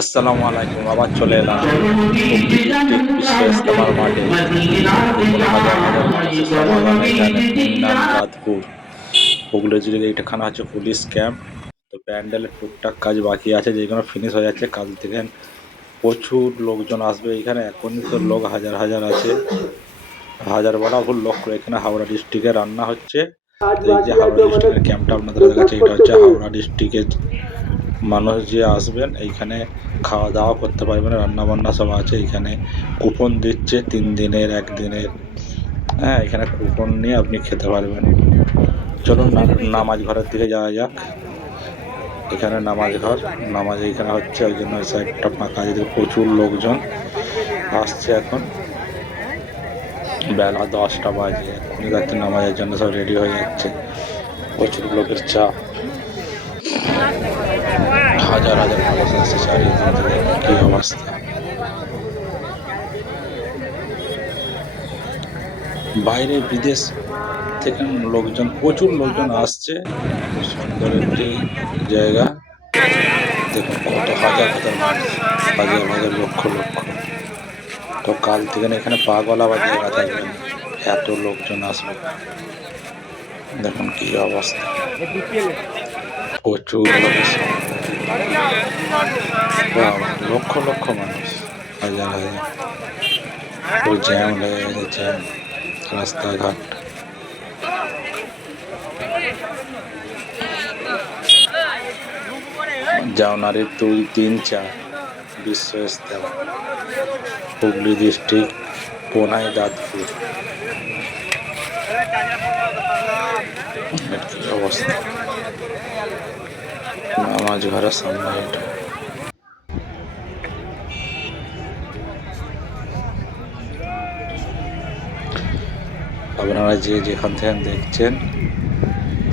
আসসালামু আলাইকুম। আবার চলে এলাম হুগলি ডিস্ট্রিক্ট বিশ্ব ইজতেমার মাঠে। দেখুন হাজার হাজার মানুষের সমাগম এখানে ইমরান দাঁতপুর হুগলি জেলার এইখানে হচ্ছে পুলিশ ক্যাম্প। তো প্যান্ডেলের টুকটাক কাজ বাকি আছে, যেগুলো ফিনিশ হয়ে যাচ্ছে। কাল থেকে প্রচুর লোকজন আসবে এখানে। এখনই তো লোক হাজার হাজার আছে, হাজার বলা ভুল, লক্ষ। এখানে হাওড়া ডিস্ট্রিক্টে রান্না হচ্ছে। তো এই যে হাওড়া ডিস্ট্রিক্টের ক্যাম্পটা আপনাদের দেখাচ্ছে, এটা হচ্ছে হাওড়া ডিস্ট্রিক্টের মানুষ যে আসবেন এইখানে খাওয়া দাওয়া করতে পারবেন, রান্না বান্না সব আছে এখানে। কুপন দিচ্ছে 3 দিনের, 1 দিনের। হ্যাঁ, এখানে কুপন নিয়ে আপনি খেতে পারবেন। চলুন নামাজ ঘরের দিকে যাওয়া যাক। এখানে নামাজ ঘর, নামাজ এইখানে হচ্ছে, ওই জন্য সাইডটা ফাঁকা আছে। প্রচুর লোকজন আসছে এখন। বেলা 10টা বাজে, এক্ষুনি যাচ্ছে নামাজের জন্য, সব রেডি হয়ে যাচ্ছে। প্রচুর লোকের চাপ, হাজার হাজার মানুষ আসছে চারিদিক থেকে। কি অবস্থা! বাইরে বিদেশ থেকে লোকজন, প্রচুর লোকজন আসছে। খুব সুন্দর একটি জায়গা। দেখুন কত হাজার হাজার মানুষ, হাজার হাজার লক্ষ লক্ষ। তো কাল থেকে এখানে পা গলা বাজিয়ে জায়গা থাকবে না, এত লোকজন আসবে। দেখুন কি অবস্থা, প্রচুর লোকের বাবা, লক্ষ লক্ষ মানুষ, হাজার হাজার। পুরো জ্যাম লেগে গেছে, জ্যাম রাস্তাঘাট। জানুয়ারি 2, 3, 4 বিশ্ব ইজতেমা, হুগলি ডিস্ট্রিক্ট, পোনাই দাঁতপুর। এর কি অবস্থা! নামাজ ঘরের সামনে এটা। আপনারা যে যেখান থেকে দেখছেন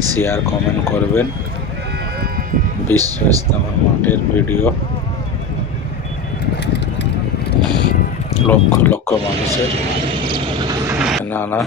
শেয়ার কমেন্ট করবেন। বিশ্ব ইজতেমার মাঠের ভিডিও, লক্ষ লক্ষ মানুষের এখানে আনা।